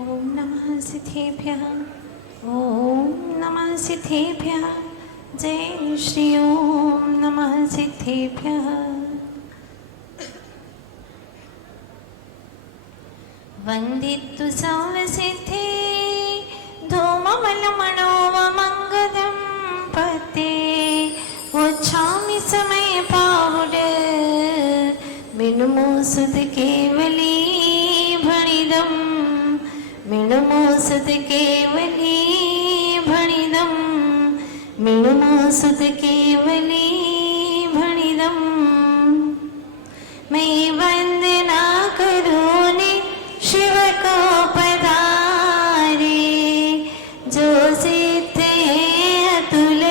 ओम नमः सिद्धेभ्यः। ओम नमः सिद्धेभ्यः। जय श्री ओम नमः सिद्धेभ्यः। वंदितु सर्वसिद्धे धूमवलमणोवमङ्गलं पते उच्छामि समय पावुड मिनुमो सुध केवली भणिदं मिनुमो सुध केवली भणिदं मिनुमो सुध केवली भणिदं मैं वंदना करूं ने शिव को पधारे जो सिद्ध है अतुल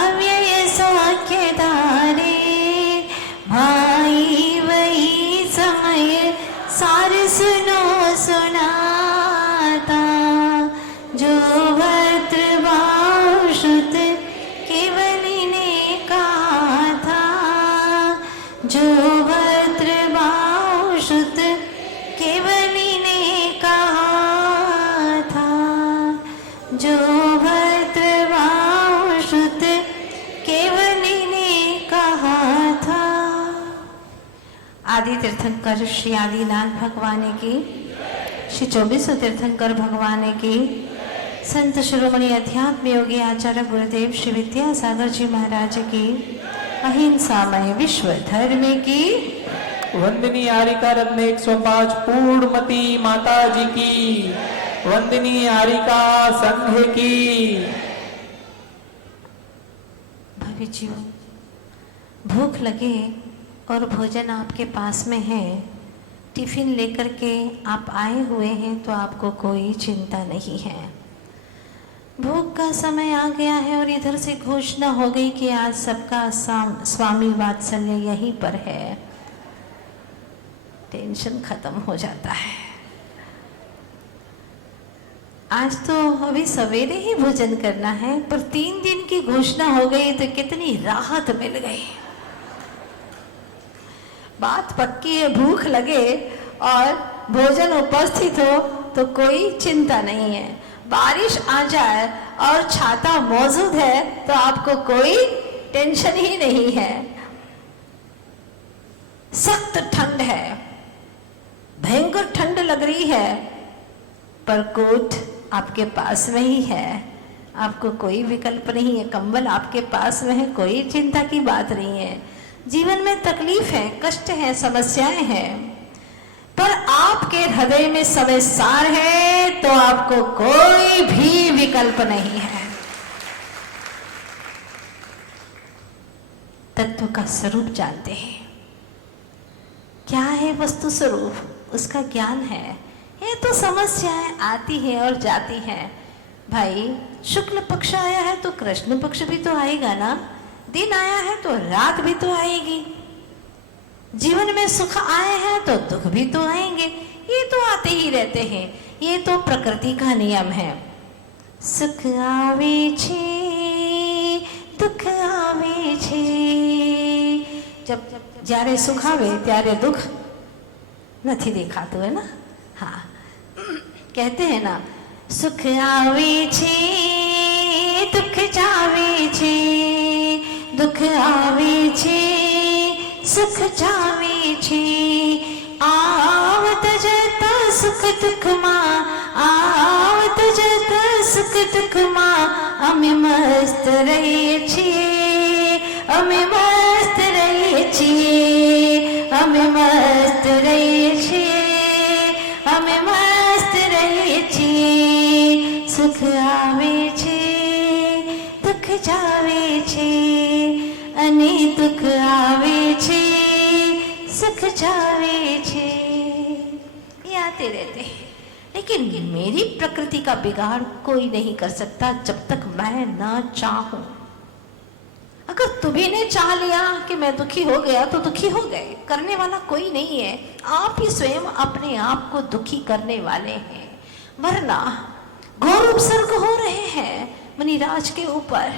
अव्यय सौख्यधारे भाई वही समय सार सुनो सुनाता जो भद्रभाषुत केवली ने कहा था जो भद्रभाषुत केवली ने कहा था जो भद्रभाषुत केवली ने कहा था। आदि तीर्थंकर श्री आदिनाथ भगवान की, श्री 24 तीर्थंकर भगवान की, संत शिरोमणि अध्यात्म योगी आचार्य गुरुदेव श्री विद्यासागर जी महाराज की, अहिंसामय विश्व धर्म की, वंदनीय आरिका रत्न 105 पूर्णमती माता जी की, वंदनीय आरिका संघ की। भविष्यों, भूख लगे और भोजन आपके पास में है, टिफिन लेकर के आप आए हुए हैं तो आपको कोई चिंता नहीं है। भूख का समय आ गया है और इधर से घोषणा हो गई कि आज सबका स्वामी वात्सल्य यहीं पर है, टेंशन खत्म हो जाता है। आज तो अभी सवेरे ही भोजन करना है, पर 3 दिन की घोषणा हो गई तो कितनी राहत मिल गई। बात पक्की है, भूख लगे और भोजन उपस्थित हो तो कोई चिंता नहीं है। बारिश आ जाए और छाता मौजूद है तो आपको कोई टेंशन ही नहीं है। सख्त ठंड है, भयंकर ठंड लग रही है, पर कोट आपके पास में ही है, आपको कोई विकल्प नहीं है। कंबल आपके पास में है, कोई चिंता की बात नहीं है। जीवन में तकलीफ है, कष्ट है, समस्याएं हैं, पर आपके हृदय में समय सार है तो आपको कोई भी विकल्प नहीं है। तत्व का स्वरूप जानते हैं, क्या है वस्तु स्वरूप, उसका ज्ञान है। ये तो समस्याएं आती है और जाती हैं। भाई, शुक्ल पक्ष आया है तो कृष्ण पक्ष भी तो आएगा ना, दिन आया है तो रात भी तो आएगी। जीवन में सुख आए हैं तो दुख भी तो आएंगे, ये तो आते ही रहते हैं, ये तो प्रकृति का नियम है। सुख आवे छे दुख आवे छे, जब જ્યારે સુખ આવે ત્યારે दुख નથી દેખાતું है ना। हाँ, कहते हैं ना, सुख आवे छे दुख जावे छे, दुख आवे छे सुख जावे छे, आवत जता सुख दुख मां, आवत जता सुख दुख मां, अमे मस्त रहे छिए, अमे मस्त रहे छिए, अमे मस्त रहे छिए, अमे मस्त रहे छिए। सुख आवे छे दुख जावे छे, अने दुख आवे छे सुख जावे छे। ये आते रहते हैं, लेकिन मेरी प्रकृति का बिगाड़ कोई नहीं कर सकता जब तक मैं ना चाहूं। अगर तुम्ही ने चाह लिया कि मैं दुखी हो गया तो दुखी हो गए, करने वाला कोई नहीं है। आप ही स्वयं अपने आप को दुखी करने वाले हैं, वरना घोर उपसर्ग हो रहे हैं मुनिराज के ऊपर।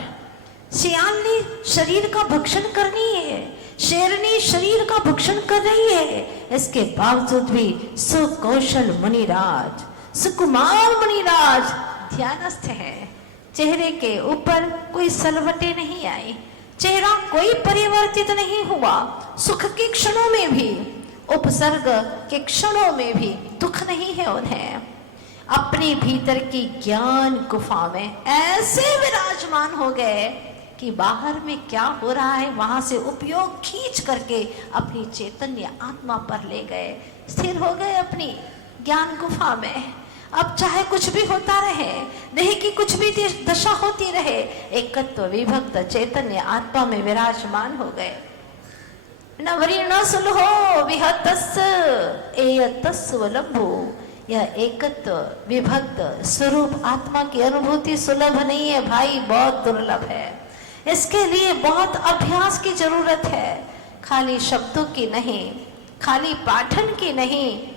सियाल ने शरीर का भक्षण करनी है, शेरनी शरीर का भक्षण कर रही है, इसके बावजूद भी सुकौशल मुनिराज सुकुमार मुनिराज ध्यानस्थ है। चेहरे के ऊपर कोई सलवटें नहीं आई, चेहरा कोई परिवर्तित नहीं हुआ। सुख के क्षणों में भी, उपसर्ग के क्षणों में भी दुख नहीं है उन्हें। अपने भीतर की ज्ञान गुफा में ऐसे विराजमान हो गए कि बाहर में क्या हो रहा है वहां से उपयोग खींच करके अपनी चैतन्य आत्मा पर ले गए, स्थिर हो गए अपनी ज्ञान गुफा में। अब चाहे कुछ भी होता रहे, देह की कुछ भी दशा होती रहे, एकत्व विभक्त चैतन्य आत्मा में विराजमान हो गए। नवरीण सुलहो विहतस् एयतस्वलंभो, यह एकत्व विभक्त स्वरूप आत्मा की अनुभूति सुलभ नहीं है भाई, बहुत दुर्लभ है। इसके लिए बहुत अभ्यास की जरूरत है, खाली शब्दों की नहीं, खाली पाठन की नहीं,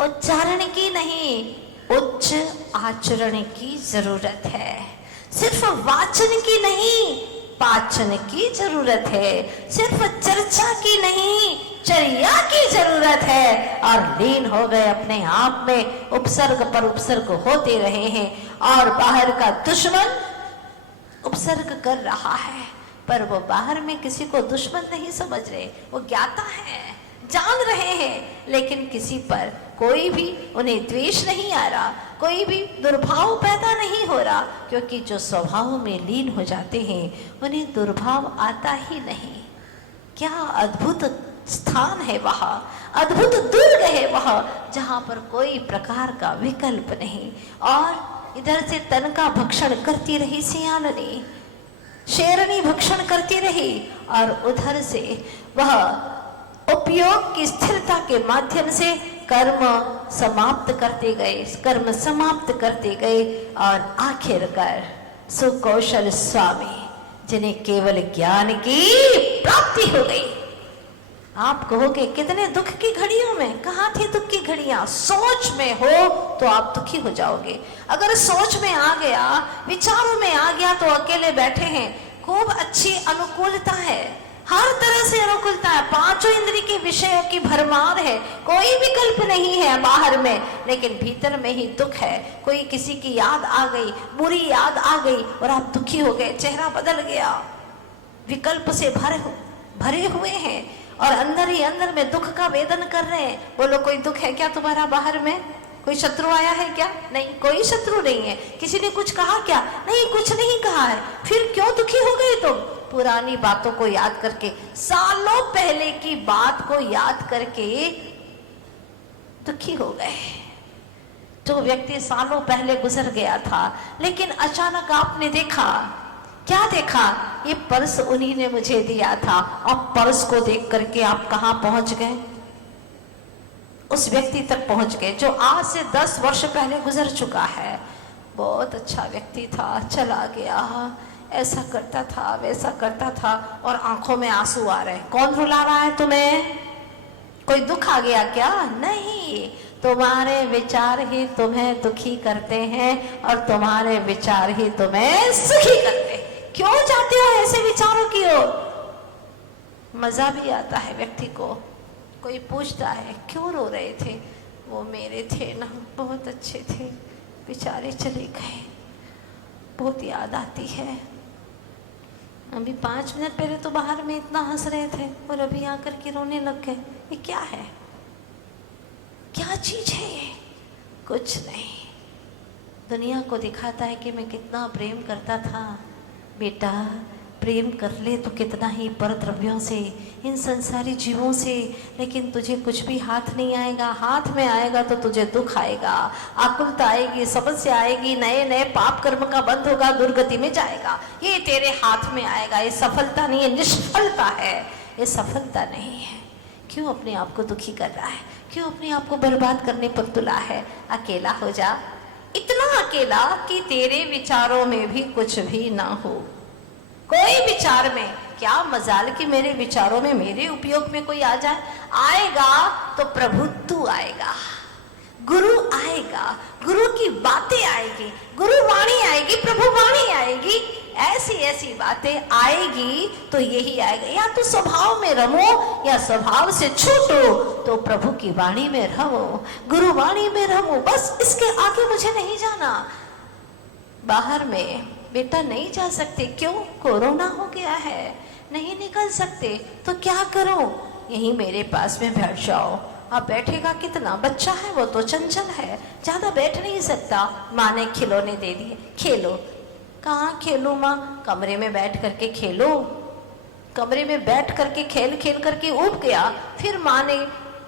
उच्चारण की नहीं, उच्च आचरण की जरूरत है। सिर्फ वाचन की नहीं, पाचन की जरूरत है। सिर्फ चर्चा की नहीं, चर्या की जरूरत है। और लीन हो गए अपने आप में, उपसर्ग पर उपसर्ग होते रहे हैं और बाहर का दुश्मन उपसर्ग कर रहा है, पर वो बाहर में किसी को दुश्मन नहीं समझ रहे, वो ज्ञाता है, जान रहे हैं, लेकिन किसी पर कोई भी उन्हें द्वेष नहीं आ रहा, कोई भी दुर्भाव पैदा नहीं हो रहा, क्योंकि जो स्वभाव में लीन हो जाते हैं उन्हें दुर्भाव आता ही नहीं। क्या अद्भुत स्थान है वहाँ, अद्भुत दुर्ग है वहाँ, जहाँ पर कोई प्रकार का विकल्प नहीं। और इधर से तन का भक्षण करती रही सियाननी, शेरनी भक्षण करती रही, और उधर से वह उपयोग की स्थिरता के माध्यम से कर्म समाप्त करते गए, कर्म समाप्त करते गए, और आखिरकार सुकौशल स्वामी जिन्हें केवल ज्ञान की प्राप्ति हो गई। आप कहोगे कितने दुख की घड़ियों में, कहाँ थी दुख की घड़ियां? सोच में हो तो आप दुखी हो जाओगे। अगर सोच में आ गया, विचारों में आ गया, तो अकेले बैठे हैं, खूब अच्छी अनुकूलता है, हर तरह से अनुकूलता है, पांचों इंद्रिय के विषयों की भरमार है, कोई विकल्प नहीं है बाहर में, लेकिन भीतर में ही दुख है। कोई किसी की याद आ गई, बुरी याद आ गई और आप दुखी हो गए, चेहरा बदल गया, विकल्प से भरे हुए हैं और अंदर ही अंदर में दुख का वेदन कर रहे हैं। बोलो कोई दुख है क्या तुम्हारा बाहर में? कोई शत्रु आया है क्या? नहीं, कोई शत्रु नहीं है। किसी ने कुछ कहा क्या? नहीं, कुछ नहीं कहा है। फिर क्यों दुखी हो गए तुम? पुरानी बातों को याद करके, सालों पहले की बात को याद करके दुखी हो गए। जो व्यक्ति सालों पहले गुजर गया था, लेकिन अचानक आपने देखा, क्या देखा? ये पर्स उन्हीं ने मुझे दिया था। अब पर्स को देख करके आप कहाँ पहुंच गए? उस व्यक्ति तक पहुंच गए जो आज से 10 वर्ष पहले गुजर चुका है। बहुत अच्छा व्यक्ति था, चला गया, ऐसा करता था, वैसा करता था, और आंखों में आंसू आ रहे हैं। कौन रुला रहा है तुम्हें? कोई दुख आ गया क्या? नहीं, तुम्हारे विचार ही तुम्हें दुखी करते हैं और तुम्हारे विचार ही तुम्हें सुखी करते हैं। क्यों जाते हो ऐसे विचारों की ओर? मजा भी आता है व्यक्ति को। कोई पूछता है क्यों रो रहे थे? वो मेरे थे ना, बहुत अच्छे थे, बेचारे चले गए, बहुत याद आती है। अभी 5 मिनट पहले तो बाहर में इतना हंस रहे थे और अभी आकर के रोने लग गए। ये क्या है? क्या चीज है ये? कुछ नहीं, दुनिया को दिखाता है कि मैं कितना प्रेम करता था। बेटा, प्रेम कर ले तो कितना ही पर द्रव्यों से, इन संसारी जीवों से, लेकिन तुझे कुछ भी हाथ नहीं आएगा। हाथ में आएगा तो तुझे दुख आएगा, आकुलता आएगी, समस्या आएगी, नए नए पाप कर्म का बंध होगा, दुर्गति में जाएगा। ये तेरे हाथ में आएगा। ये सफलता नहीं है, निष्फलता है, ये सफलता नहीं है। क्यों अपने आप को दुखी कर रहा है? क्यों अपने आप को बर्बाद करने पर तुला है? अकेला हो जा, इतना अकेला कि तेरे विचारों में भी कुछ भी ना हो। कोई विचार में, क्या मजाल कि मेरे विचारों में, मेरे उपयोग में कोई आ जाए। आएगा तो प्रभुत्व आएगा, गुरु आएगा, गुरु की बातें आएगी, गुरु वाणी आएगी, प्रभु वाणी आएगी। ऐसी ऐसी बातें आएगी तो यही आएगा, या तो स्वभाव में रमो या स्वभाव से छूटो, तो प्रभु की वाणी में रहो, गुरु वाणी में रहो, बस इसके आगे मुझे नहीं जाना। बाहर में बेटा नहीं जा सकते, क्यों? कोरोना हो गया है, नहीं निकल सकते, तो क्या करो? यहीं मेरे पास में बैठ जाओ। अब बैठेगा कितना? बच्चा है वो तो चंचल है, ज्यादा बैठ नहीं सकता। माँ ने खिलौने दे दिए, खेलो। कहाँ खेलो माँ? कमरे में बैठ करके खेलो। कमरे में बैठ करके खेल खेल करके ऊब गया। फिर माँ ने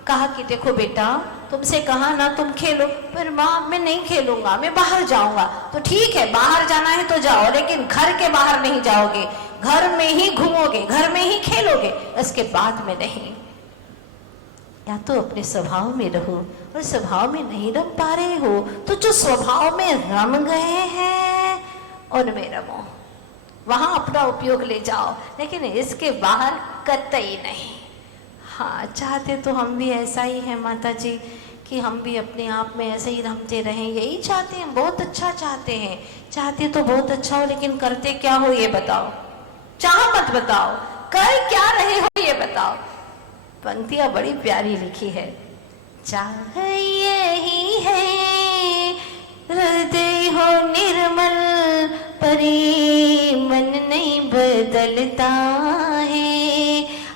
कहा कि देखो बेटा, तुमसे कहा ना तुम खेलो। फिर माँ मैं नहीं खेलूंगा, मैं बाहर जाऊंगा। तो ठीक है, बाहर जाना है तो जाओ, लेकिन घर के बाहर नहीं जाओगे, घर में ही घूमोगे, घर में ही खेलोगे, इसके बाद में नहीं। या तो अपने स्वभाव में रहो, और स्वभाव में नहीं रम पा रहे हो तो जो स्वभाव में रम गए हैं उनमें रमो, वहां अपना उपयोग ले जाओ, लेकिन इसके बाहर कतई नहीं। हाँ, चाहते तो हम भी ऐसा ही है माता जी, कि हम भी अपने आप में ऐसे ही रमते रहें, यही चाहते हैं, बहुत अच्छा चाहते हैं। चाहते तो बहुत अच्छा हो, लेकिन करते क्या हो ये बताओ? चाह मत बताओ, कर क्या रहे हो ये बताओ। पंक्तियां बड़ी प्यारी लिखी है। चाह यही है हृदय हो निर्मल, परी मन नहीं बदलता है।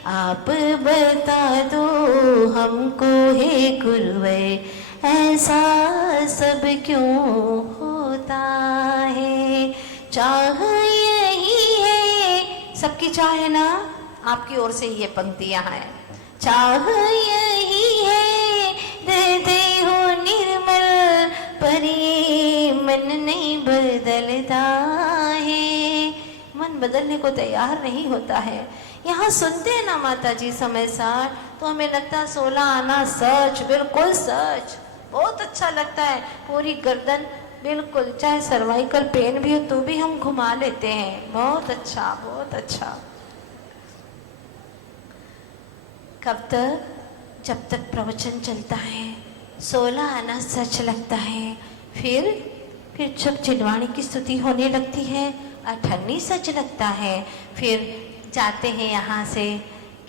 आप बता दो हमको हे गुरुवर, ऐसा सब क्यों होता है। चाह यही है, सबकी चाह है ना? आपकी ओर से ये पंक्तियां हैं। चाह यही है हृदय हो निर्मल, परी मन नहीं बदलता है। मन बदलने को तैयार नहीं होता है। यहाँ सुनते हैं ना माता जी समय सार, तो हमें लगता है 16 आना सच, बिल्कुल सच, बहुत अच्छा लगता है। पूरी गर्दन बिल्कुल, चाहे सर्वाइकल पेन भी हो तो भी हम घुमा लेते हैं। बहुत अच्छा, बहुत अच्छा। कब तक? जब तक प्रवचन चलता है 16 आना सच लगता है। फिर जब चिन्वाणी की स्तुति होने लगती है 18 सच लगता है। फिर जाते हैं यहाँ से,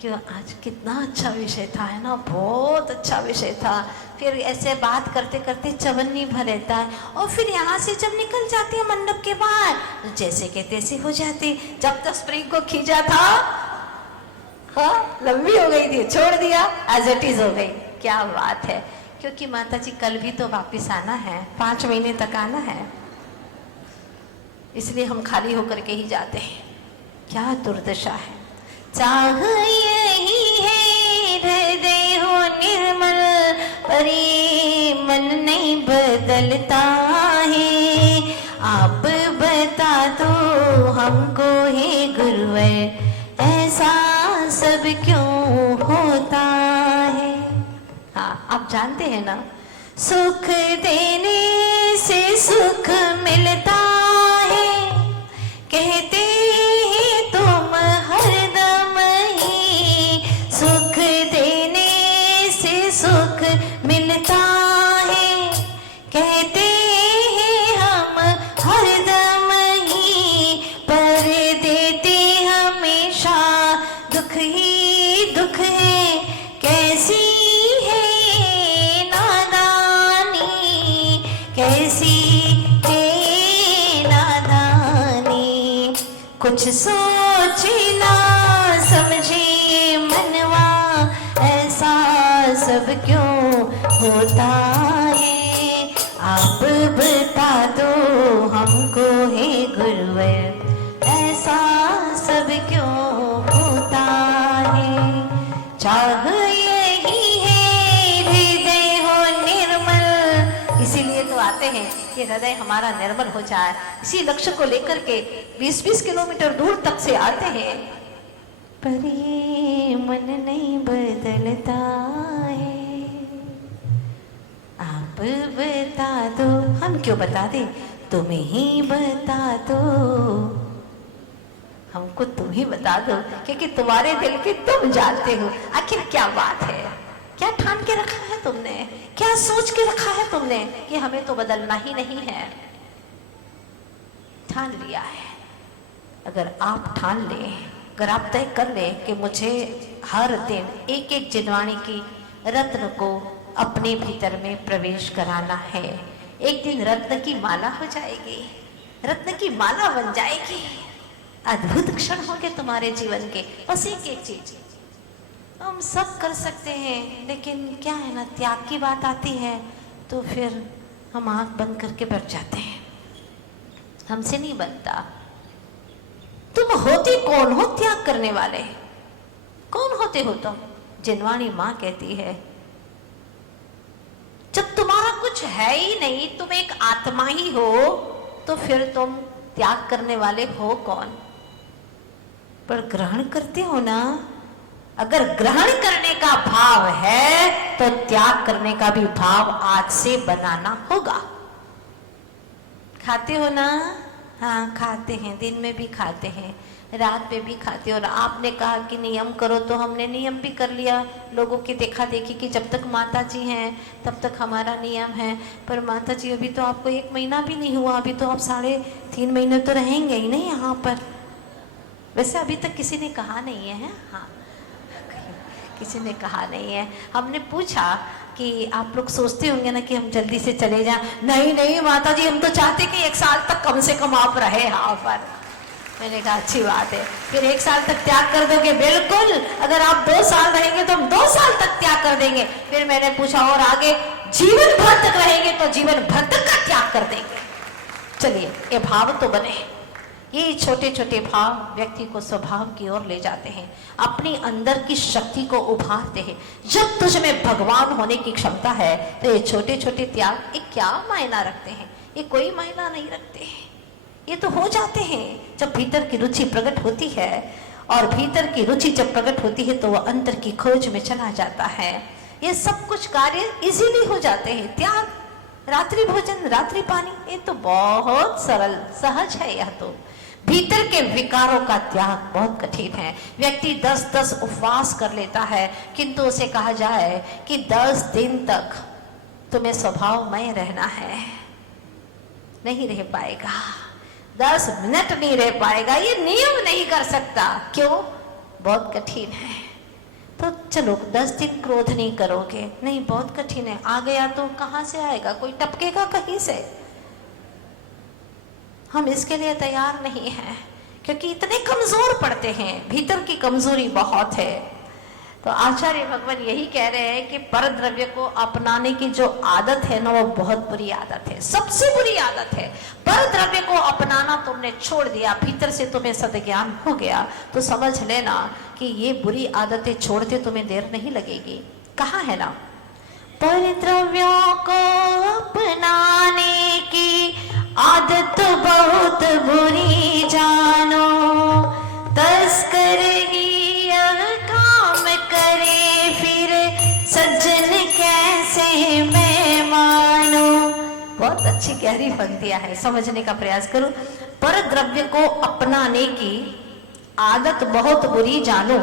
क्यों आज कितना अच्छा विषय था, है ना? बहुत अच्छा विषय था। फिर ऐसे बात करते करते चवन्नी भर रहता है, और फिर यहाँ से जब निकल जाते हैं मंडप के बाहर, तो जैसे के तैसे हो जाते। जब तक स्प्रिंग को खींचा था, हाँ, लंबी हो गई थी, छोड़ दिया, एज इट इज हो गई। क्या बात है! क्योंकि माता जी कल भी तो वापिस आना है, 5 महीने तक आना है, इसलिए हम खाली होकर के ही जाते हैं। क्या दुर्दशा है! चाह यही है हृदय हो निर्मल, परी मन नहीं बदलता है। आप बता दो हमको हे गुरुवर, ऐसा सब क्यों होता है। हाँ, आप जानते हैं ना, सुख देने से सुख मिलता है, कहते हैं तुम हरदम ही। सुख देने से सुख मिलता है, कहते हैं हम हरदम ही, पर देते हमेशा दुख ही दुख है। कैसी है नादानी, कैसी है नादानी, कुछ सोचे ना समझे मनवा, ऐसा सब क्यों होता है। आप बता दो हमको हे गुरुवर, ऐसा सब क्यों होता है। चाह यही है हृदय हो निर्मल, इसीलिए तो आते हैं कि हृदय हमारा निर्मल हो जाए। इसी लक्ष्य को लेकर के 20-20 किलोमीटर दूर तक से आते हैं, पर ये मन नहीं बदलता है। आप बता दो, हम क्यों बता दें, तुम ही बता दो हमको, तुम ही बता दो, क्योंकि तुम्हारे दिल की तुम जानते हो। आखिर क्या बात है, क्या ठान के रखा है तुमने, क्या सोच के रखा है तुमने कि हमें तो बदलना ही नहीं है। ठान लिया है, अगर आप ठान लें, अगर आप तय कर लें कि मुझे हर दिन एक एक जिनवाणी की रत्न को अपने भीतर में प्रवेश कराना है, एक दिन रत्न की माला हो जाएगी, रत्न की माला बन जाएगी। अद्भुत क्षण होंगे तुम्हारे जीवन के। बस एक चीज हम सब कर सकते हैं, लेकिन क्या है ना, त्याग की बात आती है तो फिर हम आंख बंद करके बैठ जाते हैं, हमसे नहीं बनता। तुम होते कौन हो त्याग करने वाले? कौन होते हो तुम? जिनवाणी मां कहती है जब तुम्हारा कुछ है ही नहीं, तुम एक आत्मा ही हो, तो फिर तुम त्याग करने वाले हो कौन? पर ग्रहण करते हो ना। अगर ग्रहण करने का भाव है तो त्याग करने का भी भाव आज से बनाना होगा। खाते हो ना? हाँ खाते हैं, दिन में भी खाते हैं, रात में भी खाते हो। और आपने कहा कि नियम करो, तो हमने नियम भी कर लिया, लोगों की देखा देखी कि जब तक माता जी हैं तब तक हमारा नियम है। पर माता जी अभी तो आपको 1 महीना भी नहीं हुआ, अभी तो आप 3.5 महीने तो रहेंगे ही नहीं यहाँ पर। वैसे अभी तक किसी ने कहा नहीं है, हाँ किसी ने कहा नहीं है। हमने पूछा कि आप लोग सोचते होंगे ना कि हम जल्दी से चले जाएं। नहीं नहीं माता जी, हम तो चाहते कि 1 साल तक कम से कम आप रहे यहाँ पर। मैंने कहा अच्छी बात है, फिर 1 साल तक त्याग कर दोगे? बिल्कुल, अगर आप 2 साल रहेंगे तो हम 2 साल तक त्याग कर देंगे। फिर मैंने पूछा और आगे? जीवन भर तक रहेंगे तो जीवन भर तक का त्याग कर देंगे। चलिए ये भाव तो बने। ये छोटे छोटे भाव व्यक्ति को स्वभाव की ओर ले जाते हैं, अपनी अंदर की शक्ति को उभारते हैं। जब तुझ में भगवान होने की क्षमता है तो ये छोटे छोटे त्याग ये क्या मायना रखते हैं? ये कोई मायना नहीं रखते हैं, ये तो हो जाते हैं जब भीतर की रुचि प्रकट होती है। और भीतर की रुचि जब प्रकट होती है तो वह अंतर की खोज में चला जाता है। ये सब कुछ कार्य इजीली हो जाते हैं। त्याग, रात्रि भोजन, रात्रि पानी, ये तो बहुत सरल सहज है। यह तो भीतर के विकारों का त्याग बहुत कठिन है। व्यक्ति 10-10 उपवास कर लेता है, किंतु उसे कहा जाए कि 10 दिन तक तुम्हें स्वभावमय रहना है, नहीं रह पाएगा। 10 मिनट नहीं रह पाएगा, ये नियम नहीं कर सकता। क्यों? बहुत कठिन है। तो चलो 10 दिन क्रोध नहीं करोगे, नहीं बहुत कठिन है। आ गया तो कहाँ से आएगा? कोई टपकेगा कहीं से। हम इसके लिए तैयार नहीं हैं, क्योंकि इतने कमजोर पड़ते हैं, भीतर की कमजोरी बहुत है। तो आचार्य भगवान यही कह रहे हैं कि पर द्रव्य को अपनाने की जो आदत है ना, वो बहुत बुरी आदत है, सबसे बुरी आदत है। पर द्रव्य को अपनाना तुमने छोड़ दिया, भीतर से तुम्हें सद्ज्ञान हो गया, तो समझ लेना कि ये बुरी आदतें छोड़ते तुम्हें देर नहीं लगेगी। कहाँ है ना, पर द्रव्यों को अपनाने की आदत बहुत बुरी जानो, तस्कर ही यह काम करे, फिर सज्जन कैसे मैं मानो। बहुत अच्छी गहरी पंक्तियां है, समझने का प्रयास करो। पर द्रव्य को अपनाने की आदत बहुत बुरी जानो,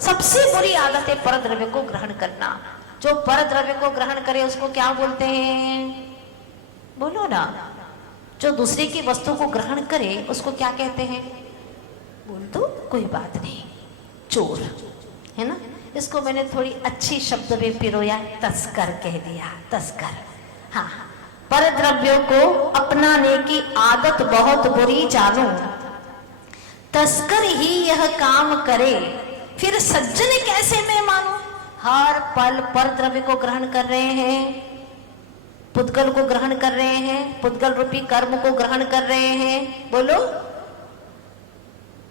सबसे बुरी आदत है पर द्रव्य को ग्रहण करना। जो पर द्रव्य को ग्रहण करे उसको क्या बोलते हैं? बोलो ना। जो दूसरे की वस्तु को ग्रहण करे उसको क्या कहते हैं? बोल दो, कोई बात नहीं, चोर है ना। इसको मैंने थोड़ी अच्छी शब्द में पिरोया, तस्कर कह दिया, तस्कर। हाँ, पर द्रव्यों को अपनाने की आदत बहुत बुरी जानो, तस्कर ही यह काम करे, फिर सज्जन कैसे मैं मानूं। हर पल पर द्रव्य को ग्रहण कर रहे हैं, पुद्गल को ग्रहण कर रहे हैं, पुद्गल रूपी कर्म को ग्रहण कर रहे हैं। बोलो,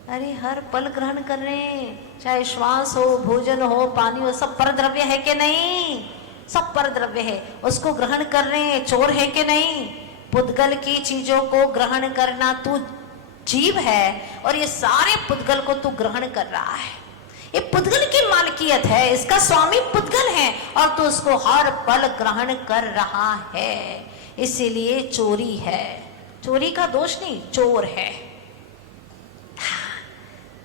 अरे हर पल ग्रहण कर रहे हैं, चाहे श्वास हो, भोजन हो, पानी हो, सब पर द्रव्य है कि नहीं? सब पर द्रव्य है, उसको ग्रहण कर रहे हैं। चोर है कि नहीं? पुद्गल की चीजों को ग्रहण करना, तू जीव है और ये सारे पुद्गल को तू ग्रहण कर रहा है। ये पुद्गल की मालकियत है, इसका स्वामी पुद्गल है और तू उसको हर पल ग्रहण कर रहा है, इसीलिए चोरी है। चोरी का दोष नहीं, चोर है।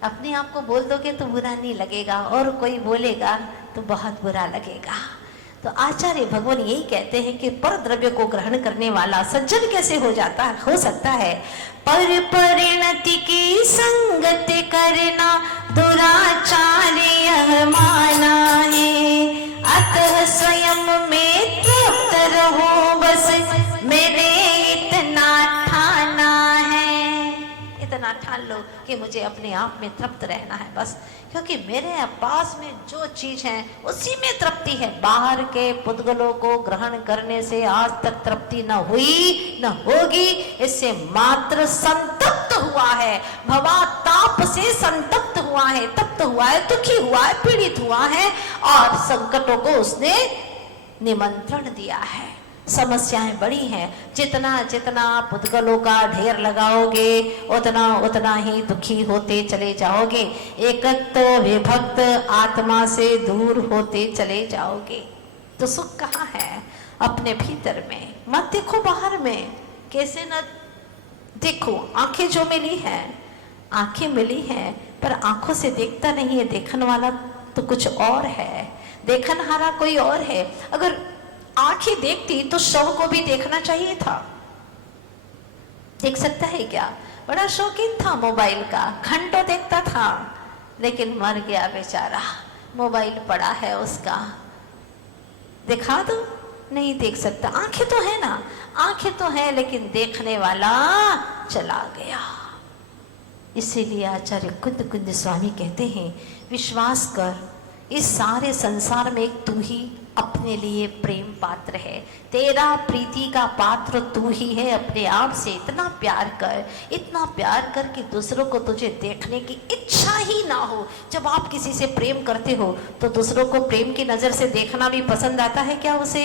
अपने आप को बोल दोगे तो बुरा नहीं लगेगा, और कोई बोलेगा तो बहुत बुरा लगेगा। तो आचार्य भगवान यही कहते हैं कि पर द्रव्य को ग्रहण करने वाला सज्जन कैसे हो सकता है। पर परिणति की संगत करना दुराचार यह माना है, अतः स्वयं में तृप्त रहो बस मैंने इतना ठाना है। इतना ठान लो कि मुझे अपने आप में तृप्त रहना है बस, क्योंकि मेरे पास में जो चीज है उसी में तृप्ति है। बाहर के पुद्गलों को ग्रहण करने से आज तक तृप्ति न हुई न होगी। इससे मात्र संतप्त हुआ है, भवा ताप से संतप्त हुआ है, तप्त हुआ है, दुखी हुआ है, पीड़ित हुआ है और संकटों को उसने निमंत्रण दिया है। समस्याएं बड़ी हैं, जितना जितना पुद्गलों का ढेर लगाओगे उतना उतना ही दुखी होते चले जाओगे, एकत्व विभक्त आत्मा से दूर होते चले जाओगे। तो सुख कहाँ है? अपने भीतर में, मत देखो बाहर में। कैसे न देखो, आंखें जो मिली है, आंखें मिली है पर आंखों से देखता नहीं है, देखने वाला तो कुछ और है, देखनहारा कोई और है। अगर आंखें देखती तो शव को भी देखना चाहिए था। देख सकता है क्या? बड़ा शौकीन था मोबाइल का, घंटों देखता था, लेकिन मर गया बेचारा। मोबाइल पड़ा है उसका, दिखा दो, नहीं देख सकता। आंखें तो है ना, आंखें तो है, लेकिन देखने वाला चला गया। इसीलिए आचार्य कुंद कुंद स्वामी कहते हैं, विश्वास कर, इस सारे संसार में एक तू ही अपने लिए प्रेम पात्र है, तेरा प्रीति का पात्र तू ही है। अपने आप से इतना प्यार कर, इतना प्यार कर कि दूसरों को तुझे देखने की इच्छा ही ना हो। जब आप किसी से प्रेम करते हो तो दूसरों को प्रेम की नजर से देखना भी पसंद आता है क्या उसे?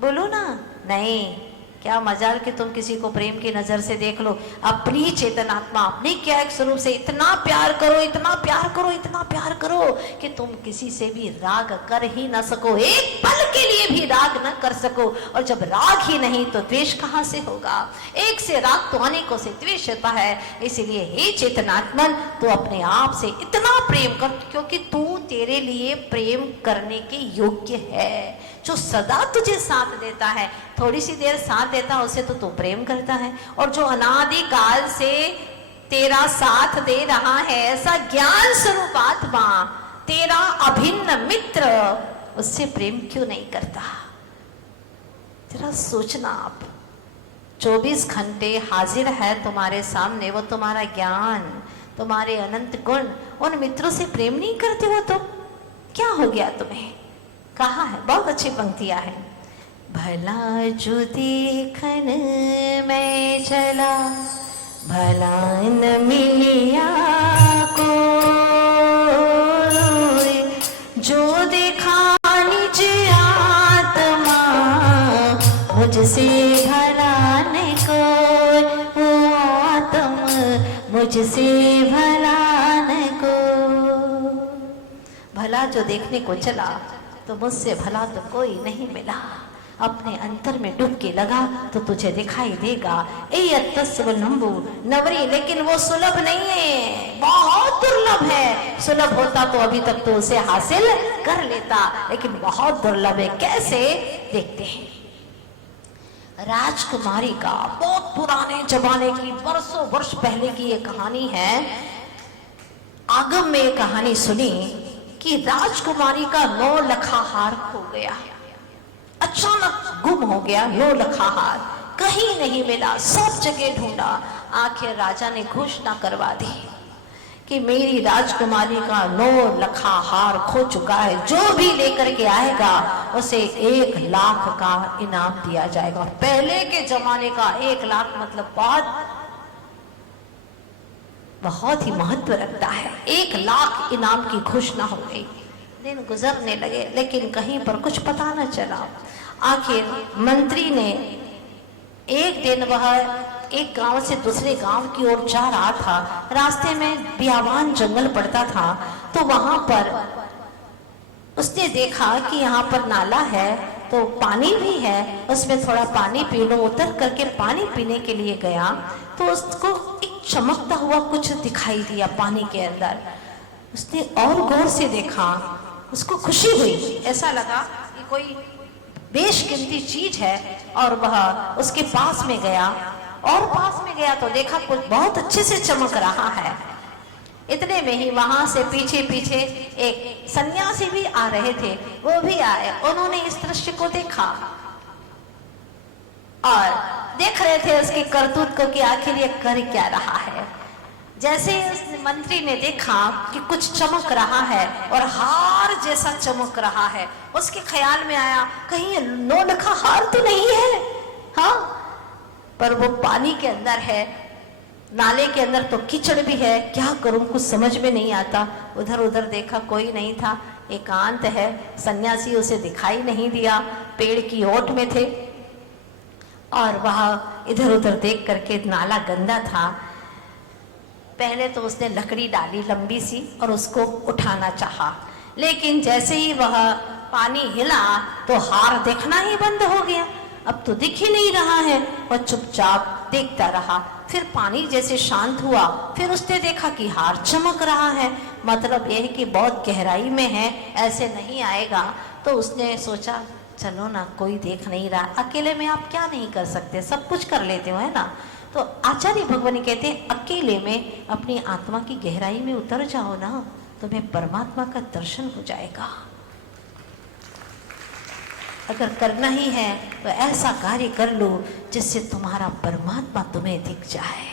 बोलो ना, नहीं। क्या मजाल कि तुम किसी को प्रेम की नजर से देख लो। अपनी चेतनात्मा, अपने क्या एक स्वरूप से इतना प्यार करो, इतना प्यार करो, इतना प्यार करो कि तुम किसी से भी राग कर ही ना सको, एक पल के लिए भी राग न कर सको। और जब राग ही नहीं तो द्वेष कहाँ से होगा? एक से राग तो अनेकों से द्वेष होता है। इसीलिए हे चेतनात्मन, तू अपने आप से इतना प्रेम कर, क्योंकि तू तेरे लिए प्रेम करने के योग्य है। जो सदा तुझे साथ देता है, थोड़ी सी देर साथ देता है, उसे तो तू प्रेम करता है। और जो अनादि काल से तेरा साथ दे रहा है, ऐसा ज्ञान स्वरूप आत्मा, तेरा अभिन्न मित्र, उससे प्रेम क्यों नहीं करता? जरा सोचना आप। 24 घंटे हाजिर है तुम्हारे सामने, वो तुम्हारा ज्ञान, तुम्हारे अनंत गुण, उन मित्रों से प्रेम नहीं करते हो तुम? क्या हो गया तुम्हें? कहा है? बहुत अच्छी पंक्तियां हैं। भला जो देखन मैं चला, भला न मिलिया को, जो देखा निज आत्मा, मुझसे भला न कोई, वो आत्म मुझसे भला न कोई। भला जो देखने को चला तो मुझसे भला तो कोई नहीं मिला। अपने अंतर में डुबकी लगा तो तुझे दिखाई देगा। नवरी, लेकिन वो सुलभ नहीं है, बहुत दुर्लभ है। सुलभ होता तो अभी तक तो उसे हासिल कर लेता, लेकिन बहुत दुर्लभ है। कैसे? देखते हैं। राजकुमारी का बहुत पुराने जमाने की, वर्षों वर्ष पहले की ये कहानी है। आगम में ये कहानी सुनी कि राजकुमारी का 9 लखा हार खो गया, अचानक गुम हो गया। 9 लखा हार कहीं नहीं मिला, सब जगह ढूंढा। आखिर राजा ने घोषणा करवा दी कि मेरी राजकुमारी का 9 लखा हार खो चुका है, जो भी लेकर के आएगा उसे 1 लाख का इनाम दिया जाएगा। पहले के जमाने का 1 लाख मतलब बहुत ही महत्व रखता है। 1 लाख इनाम की घोषणा हो गई। दिन गुजरने लगे, लेकिन कहीं पर कुछ पता न चला। आखिर मंत्री ने एक दिन, वह एक गांव से दूसरे गांव की ओर जा रहा था। रास्ते में बियावान जंगल पड़ता था, तो वहां पर उसने देखा कि यहाँ पर नाला है, तो पानी भी है, उसमें थोड़ा पानी पी लो। उतर करके पानी पीने के लिए गया तो उसको एक चमकता हुआ कुछ दिखाई दिया पानी के अंदर। उसने और गौर से देखा, उसको खुशी हुई। ऐसा लगा कि कोई बेशकीमती चीज है, और वह उसके पास में गया, और पास में गया तो देखा कुछ बहुत अच्छे से चमक रहा है। इतने में ही वहां से पीछे पीछे एक सन्यासी भी आ रहे थे, वो भी आए, उन्होंने इस दृश्य को देखा और देख रहे थे उसकी करतूत को कि आखिर ये कर क्या रहा है। जैसे उस मंत्री ने देखा कि कुछ चमक रहा है और हार जैसा चमक रहा है, उसके ख्याल में आया कहीं ये नौलखा हार तो नहीं है, हाँ, पर वो पानी के अंदर है, नाले के अंदर तो कीचड़ भी है, क्या करूं कुछ समझ में नहीं आता। उधर उधर देखा कोई नहीं था, एकांत है, सन्यासी उसे दिखाई नहीं दिया, पेड़ की ओट में थे और वह इधर उधर देख करके, नाला गंदा था। पहले तो उसने लकड़ी डाली लंबी सी और उसको उठाना चाहा, लेकिन जैसे ही वह पानी हिला तो हार देखना ही बंद हो गया, अब तो दिख ही नहीं रहा है। वह चुपचाप देखता रहा, फिर पानी जैसे शांत हुआ, फिर उसने देखा कि हार चमक रहा है, मतलब यह है कि बहुत गहराई में है, ऐसे नहीं आएगा। तो उसने सोचा चलो ना, कोई देख नहीं रहा, अकेले में आप क्या नहीं कर सकते, सब कुछ कर लेते हो, है ना। तो आचार्य भगवान कहते हैं अकेले में अपनी आत्मा की गहराई में उतर जाओ ना, तुम्हें परमात्मा का दर्शन हो जाएगा। अगर करना ही है तो ऐसा कार्य कर लो जिससे तुम्हारा परमात्मा तुम्हें दिख जाए।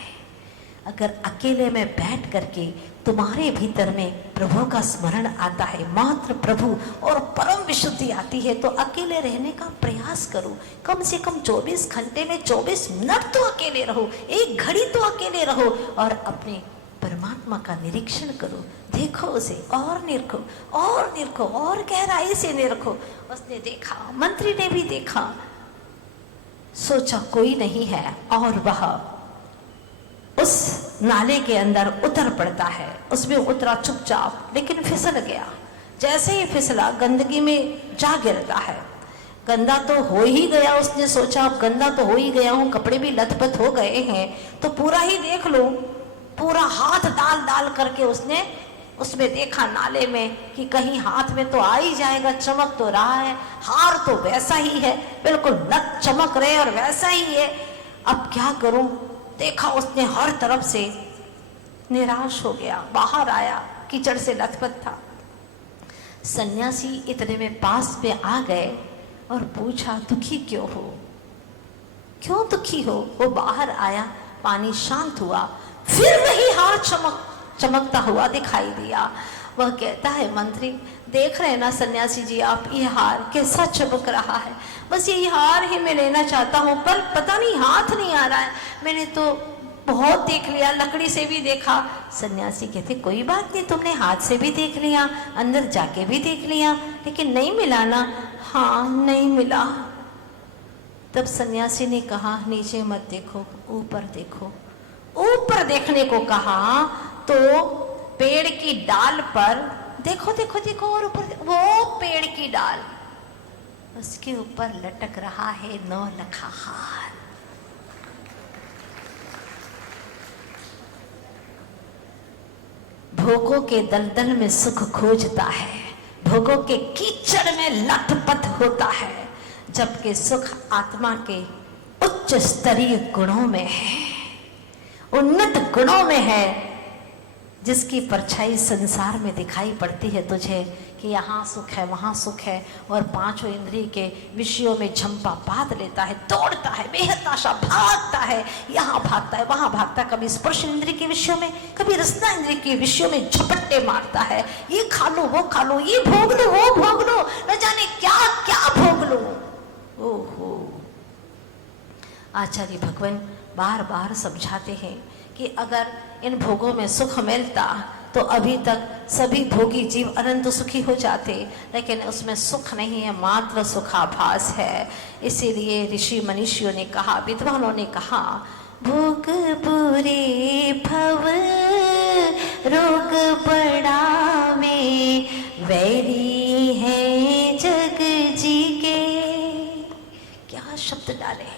अगर अकेले में बैठ करके तुम्हारे भीतर में प्रभु का स्मरण आता है, मात्र प्रभु और परम विशुद्धि आती है, तो अकेले रहने का प्रयास करो। कम से कम 24 घंटे में 24 मिनट तो अकेले रहो, एक घड़ी तो अकेले रहो और अपने परमात्मा का निरीक्षण करो, देखो उसे और निरखो और निरखो और गहराई से निरखो। उसने देखा, मंत्री ने भी देखा, सोचा कोई नहीं है और वह उस नाले के अंदर उतर पड़ता है। उसमें उतरा चुपचाप, लेकिन फिसल गया। जैसे ही फिसला गंदगी में जा गिरता है। गंदा तो हो ही गया, उसने सोचा अब गंदा तो हो ही गया हूँ, कपड़े भी लथपथ हो गए हैं तो पूरा ही देख लो। पूरा हाथ डाल डाल करके उसने उसमें देखा नाले में कि कहीं हाथ में तो आ ही जाएगा, चमक तो रहा है, हार तो वैसा ही है, बिल्कुल नक चमक रहे और वैसा ही है, अब क्या करूं। देखा उसने हर तरफ से, निराश हो गया, बाहर आया, कीचड़ से लथपथ था। सन्यासी इतने में पास में आ गए और पूछा दुखी क्यों हो, क्यों दुखी हो। वो बाहर आया, पानी शांत हुआ, फिर वही हार चमकता हुआ दिखाई दिया। वह कहता है मंत्री देख रहे हैं ना सन्यासी जी आप, ये हार कैसा चमक रहा है, बस ये हार ही मैं लेना चाहता हूँ, पर पता नहीं हाथ नहीं आ रहा है, मैंने तो बहुत देख लिया, लकड़ी से भी देखा। सन्यासी कहते कोई बात नहीं, तुमने हाथ से भी देख लिया, अंदर जाके भी देख लिया, लेकिन नहीं मिला ना। हाँ नहीं मिला। तब सन्यासी ने कहा नीचे मत देखो, ऊपर देखो। ऊपर देखने को कहा तो पेड़ की डाल पर देखो देखो देखो, और ऊपर वो पेड़ की डाल, उसके ऊपर लटक रहा है 9 लखा हार। भोगों के दलदल में सुख खोजता है, भोगों के कीचड़ में लथपथ होता है, जबकि सुख आत्मा के उच्च स्तरीय गुणों में है, उन्नत गुणों में है, जिसकी परछाई संसार में दिखाई पड़ती है तुझे कि यहाँ सुख है वहाँ सुख है, और 5 इंद्रिय के विषयों में झंपा बांध लेता है, दौड़ता है, बेहताशा भागता है, यहाँ भागता है वहाँ भागता है, कभी स्पर्श इंद्रिय के विषयों में, कभी रसना इंद्रिय के विषयों में झपट्टे मारता है, ये खा लो वो खा लो, ये भोग लो वो भोग लो, न जाने क्या क्या भोग लो। ओहो, आचार्य भगवान बार बार समझाते हैं कि अगर इन भोगों में सुख मिलता तो अभी तक सभी भोगी जीव अनंत सुखी हो जाते, लेकिन उसमें सुख नहीं है, मात्र सुखाभास है। इसीलिए ऋषि मनीषियों ने कहा, विद्वानों ने कहा, भोग बुरे भव रोग बढ़ावे, वैरी है जग जी के। क्या शब्द डाले,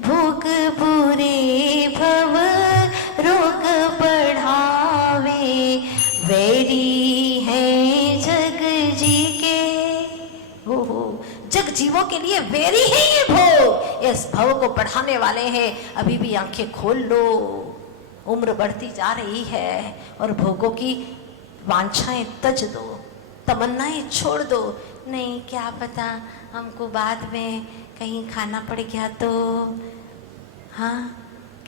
भोग बुरे भव रोग बढ़ावे, वैरी है जग जी के। हो जग ये वेरी है, ये भोग इस भव को बढ़ाने वाले हैं। अभी भी आंखें खोल लो, उम्र बढ़ती जा रही है और भोगों की वांछाएं तज दो, तमन्नाएं छोड़ दो। नहीं, क्या पता हमको बाद में कहीं खाना पड़ गया तो, हाँ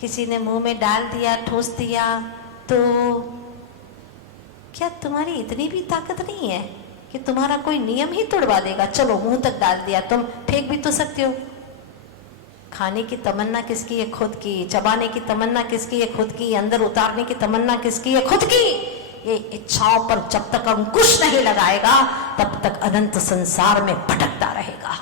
किसी ने मुंह में डाल दिया, ठूस दिया तो। क्या तुम्हारी इतनी भी ताकत नहीं है कि तुम्हारा कोई नियम ही तोड़वा देगा? चलो मुंह तक डाल दिया, तुम फेंक भी तो सकते हो। खाने की तमन्ना किसकी है? खुद की। चबाने की तमन्ना किसकी है? खुद की। अंदर उतारने की तमन्ना किसकी है? खुद की। ये इच्छाओं पर जब तक अंकुश नहीं लगाएगा तब तक अनंत संसार में भटकता रहेगा।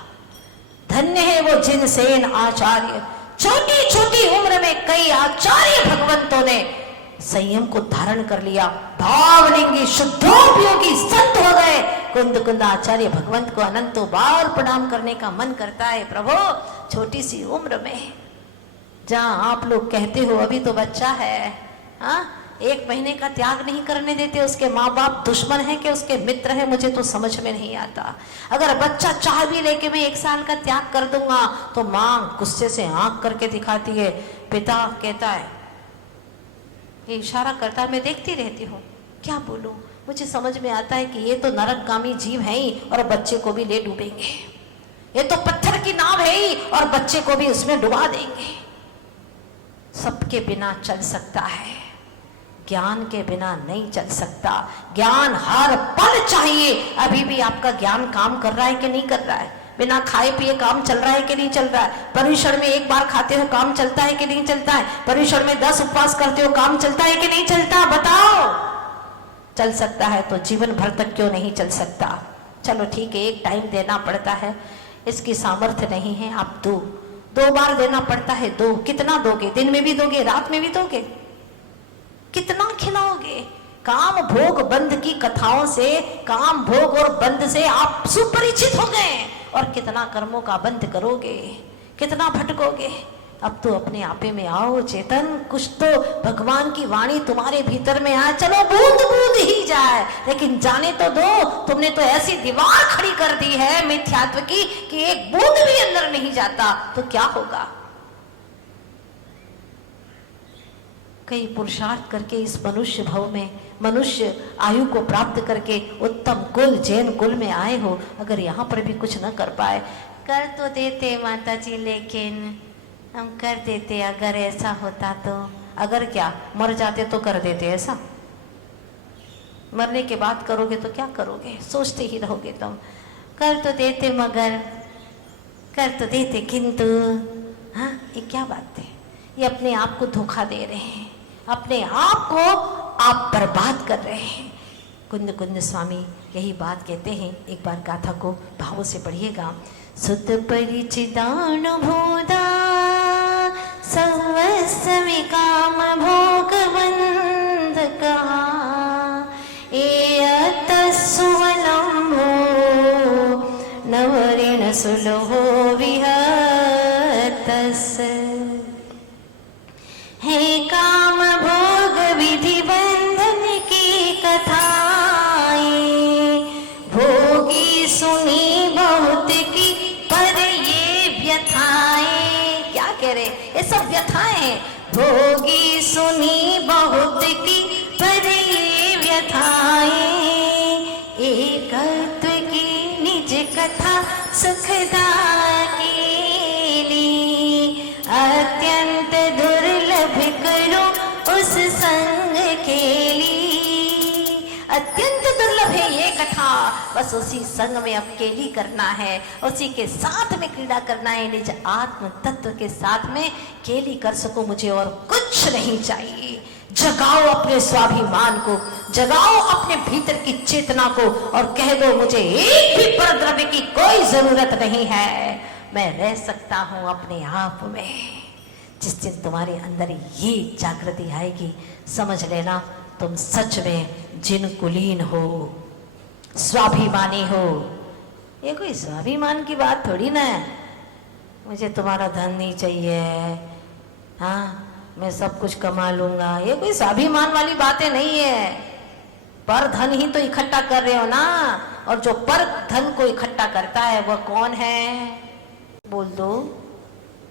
धन्य है वो जिनसेन आचार्य, छोटी छोटी उम्र में कई आचार्य भगवंतों ने संयम को धारण कर लिया, भावलिंगी शुद्धोपयोगी संत हो गए। कुंद कुंद आचार्य भगवंत को अनंतों बार प्रणाम करने का मन करता है। प्रभु, छोटी सी उम्र में जहां आप लोग कहते हो अभी तो बच्चा है, हाँ 1 महीने का त्याग नहीं करने देते, उसके माँ बाप दुश्मन है कि उसके मित्र है, मुझे तो समझ में नहीं आता। अगर बच्चा चाह भी लेके मैं 1 साल का त्याग कर दूंगा तो माँ गुस्से से आंख करके दिखाती है, पिता कहता है, ये इशारा करता है, मैं देखती रहती हूँ, क्या बोलूं? मुझे समझ में आता है कि ये तो नरकगामी जीव है ही और बच्चे को भी ले डूबेंगे। ये तो पत्थर की नाव है ही और बच्चे को भी उसमें डुबा देंगे। सबके बिना चल सकता है, ज्ञान के बिना नहीं चल सकता। ज्ञान हर पल चाहिए। अभी भी आपका ज्ञान काम कर रहा है कि नहीं कर रहा है? बिना खाए पिए काम चल रहा है कि नहीं चल रहा है? पर्युषण में 1 बार खाते हो काम चलता है कि नहीं चलता है? पर्युषण में 10 उपवास करते हो काम चलता है कि नहीं चलता? बताओ। चल सकता है तो जीवन भर तक क्यों नहीं चल सकता? चलो ठीक है, एक टाइम देना पड़ता है, इसकी सामर्थ्य नहीं है, आप 2 बार देना पड़ता है। 2 कितना दोगे? दिन में भी दोगे, रात में भी दोगे? कितना खिलाओगे? काम भोग बंध की कथाओं से, काम भोग और बंध से आप सुपरिचित हो गए और कितना कर्मों का बंध करोगे? कितना भटकोगे? अब तो अपने आपे में आओ चेतन, कुछ तो भगवान की वाणी तुम्हारे भीतर में आए। चलो बूंद बूंद ही जाए लेकिन जाने तो दो। तुमने तो ऐसी दीवार खड़ी कर दी है मिथ्यात्व की कि एक बूंद भी अंदर नहीं जाता, तो क्या होगा? कई पुरुषार्थ करके इस मनुष्य भव में, मनुष्य आयु को प्राप्त करके उत्तम कुल जैन कुल में आए हो, अगर यहाँ पर भी कुछ न कर पाए। कर तो देते माता जी, लेकिन हम कर देते अगर ऐसा होता तो। अगर क्या, मर जाते तो कर देते ऐसा? मरने के बाद करोगे तो क्या करोगे? सोचते ही रहोगे तुम। कर तो देते मगर, कर तो देते किंतु। हाँ, ये क्या बात है? ये अपने आप को धोखा दे रहे हैं, अपने आप को आप बर्बाद कर रहे हैं। कुंद कुंद स्वामी यही बात कहते हैं। एक बार गाथा को भावों से पढ़िएगा। सुत परिचिदानुभूता सर्वस्वि काम भोग बंध कहा, एयत सुवलंबो नवऋण सुलभो विहतस। हे काम भोग विधि बंधन की कथाएं, भोगी सुनी बहुत की पर ये व्यथाएं। क्या कह रहे? ये सब व्यथाएं हैं। भोगी सुनी बहुत की पर ये व्यथाएं, एकत्व की निज कथा सुखदायी, अत्यंत दुर्लभ करो उस संग खेली। अत्यंत दुर्लभ है ये कथा, बस उसी संग में अकेली करना है, उसी के साथ में क्रीड़ा करना है, निज आत्म तत्व के साथ में खेली कर सको, मुझे और कुछ नहीं चाहिए। जगाओ अपने स्वाभिमान को, जगाओ अपने भीतर की चेतना को और कह दो मुझे एक भी परद्रव्य की कोई जरूरत नहीं है, मैं रह सकता हूं अपने आप में। जिस दिन तुम्हारे अंदर ये जागृति आएगी, समझ लेना तुम सच में जिन कुलीन हो, स्वाभिमानी हो। ये कोई स्वाभिमान की बात थोड़ी ना है, मुझे तुम्हारा धन नहीं चाहिए, हाँ मैं सब कुछ कमा लूंगा, ये कोई स्वाभिमान वाली बातें नहीं है। पर धन ही तो इकट्ठा कर रहे हो ना, और जो पर धन को इकट्ठा करता है वह कौन है? बोल दो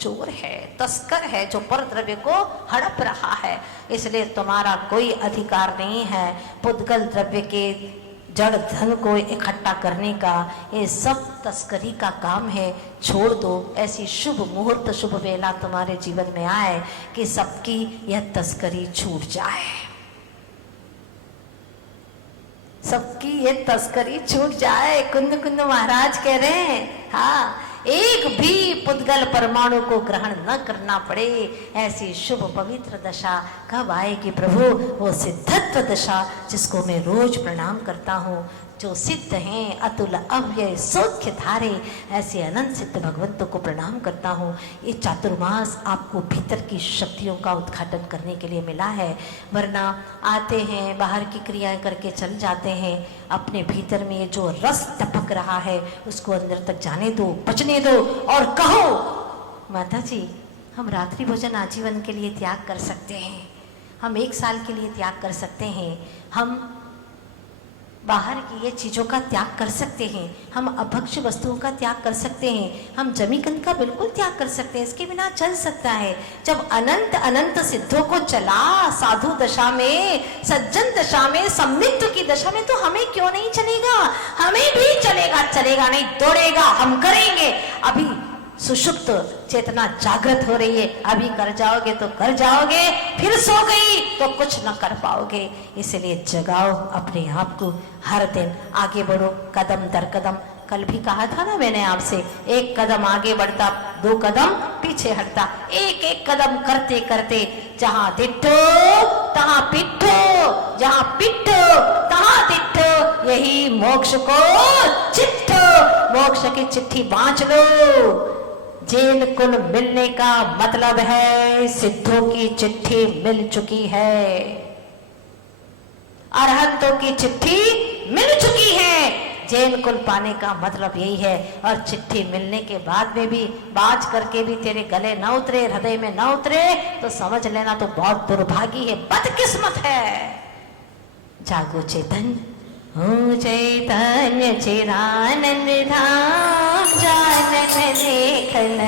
चोर है, तस्कर है, जो पर द्रव्य को हड़प रहा है। इसलिए तुम्हारा कोई अधिकार नहीं है पुद्गल द्रव्य के जड़ धन को इकट्ठा करने का। ये सब तस्करी का काम है, छोड़ दो। ऐसी शुभ मुहूर्त, शुभ वेला तुम्हारे जीवन में आए कि सबकी यह तस्करी छूट जाए, सबकी ये तस्करी छूट जाए। कुंद कुंद महाराज कह रहे हैं, हाँ, एक भी पुद्गल परमाणु को ग्रहण न करना पड़े। ऐसी शुभ पवित्र दशा कब आएगी प्रभु? वो सिद्धत्व दशा जिसको मैं रोज प्रणाम करता हूँ, जो सिद्ध हैं, अतुल अव्यय सौख्य धारे, ऐसे अनंत सिद्ध भगवंतों को प्रणाम करता हूँ। ये चातुर्मास आपको भीतर की शक्तियों का उद्घाटन करने के लिए मिला है, वरना आते हैं, बाहर की क्रियाएं करके चल जाते हैं। अपने भीतर में ये जो रस टपक रहा है उसको अंदर तक जाने दो, बचने दो और कहो, माता जी हम रात्रि भोजन आजीवन के लिए त्याग कर सकते हैं, हम 1 साल के लिए त्याग कर सकते हैं, हम बाहर की ये चीज़ों का त्याग कर सकते हैं, हम अभक्ष्य वस्तुओं का त्याग कर सकते हैं, हम जमीकंद का बिल्कुल त्याग कर सकते हैं, इसके बिना चल सकता है। जब अनंत अनंत सिद्धों को चला साधु दशा में, सज्जन दशा में, सम्मिलित की दशा में, तो हमें क्यों नहीं चलेगा? हमें भी चलेगा, चलेगा नहीं, दौड़ेगा, हम करेंगे। अभी सुषुप्त चेतना जागृत हो रही है, अभी कर जाओगे तो कर जाओगे, फिर सो गई तो कुछ न कर पाओगे। इसलिए जगाओ अपने आप को, हर दिन आगे बढ़ो, कदम दर कदम। कल भी कहा था ना मैंने आपसे, 1 कदम आगे बढ़ता 2 कदम पीछे हटता। एक एक कदम करते करते जहां दिट्ठो तहां पिट्ठो, जहां पिट्ठो तहां दिट्ठो, यही मोक्ष को चिट्ठो। मोक्ष की चिट्ठी बांच लो। जेल कुल मिलने का मतलब है सिद्धों की चिट्ठी मिल चुकी है, अरहंतों की चिट्ठी मिल चुकी है। जेल कुल पाने का मतलब यही है। और चिट्ठी मिलने के बाद में भी बाज करके भी तेरे गले न उतरे, हृदय में न उतरे, तो समझ लेना तो बहुत दुर्भागी है, बदकिस्मत है। जागो चेतन, हो चैतन्य चिदानंद धाम, जानन देखन